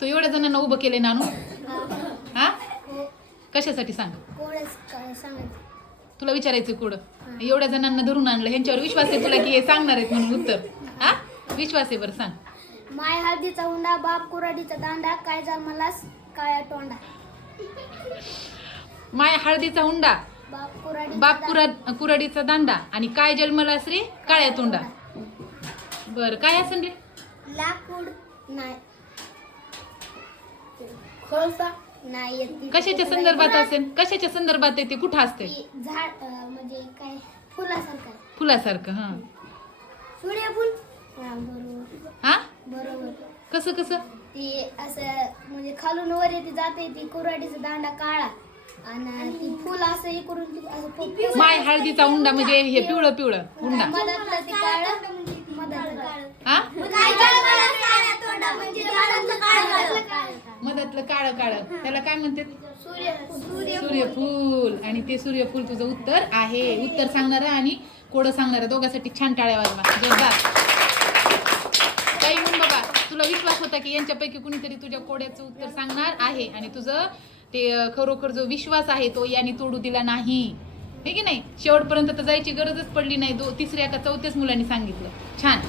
तू एवढ्या जणांना उभं केलंय नानू. हा कशासाठी सांग. तुला विचारायचं कुठं एवढ्या जणांना धरून आणलं ह्यांच्यावर विश्वास आहे तुला की हे सांगणार आहेत म्हणून उत्तर. हा विश्वास आहे. बरं सांग. माय हळदीचा हुंडा बाप कुराडीचा दांडा काय जन्मलास काळ्या तोंडा. माय हळदीचा हुंडा बाप कुराडीचा दांडा आणि काय जन्मला श्री काळ्या तोंडा. बर काय असेल रे. लाकूड नाही खोलसा नाही कशाच्या संदर्भात असेल कशाच्या संदर्भात आहे ते कुठं असते. झाड म्हणजे काय फुलासारखं फुलासारखं. हा सूर्यफूल बरोबर हा बरोबर. कसं कसं ती असं म्हणजे खालून वर येते जाते ती कुऱ्हाडीचा दांडा काळा आणि ती फुल असं हे करून ती असं माय हळदीचा हुंडा म्हणजे हे पिवळं पिवळं हुंडा. मधातलं ते काळं मधातलं हा म्हणजे मधातलं काळं काळं त्याला काय म्हणते. सूर्य सूर्यफूल. आणि ते सूर्यफूल तुझं उत्तर आहे. उत्तर सांगणारा आणि कोडं सांगणारा दोघांसाठी छान टाळ्या वाजवा. जोरदार. काही म्हणून बघा तुला विश्वास होता की यांच्यापैकी कुणीतरी तुझ्या कोड्याचं उत्तर सांगणार आहे आणि तुझं ते खरोखर जो विश्वास आहे तो यांनी तोडू दिला नाही. हे की नाही. शेवटपर्यंत तर जायची गरजच पडली नाही. तिसऱ्या का चौथ्याच मुलांनी सांगितलं. छान.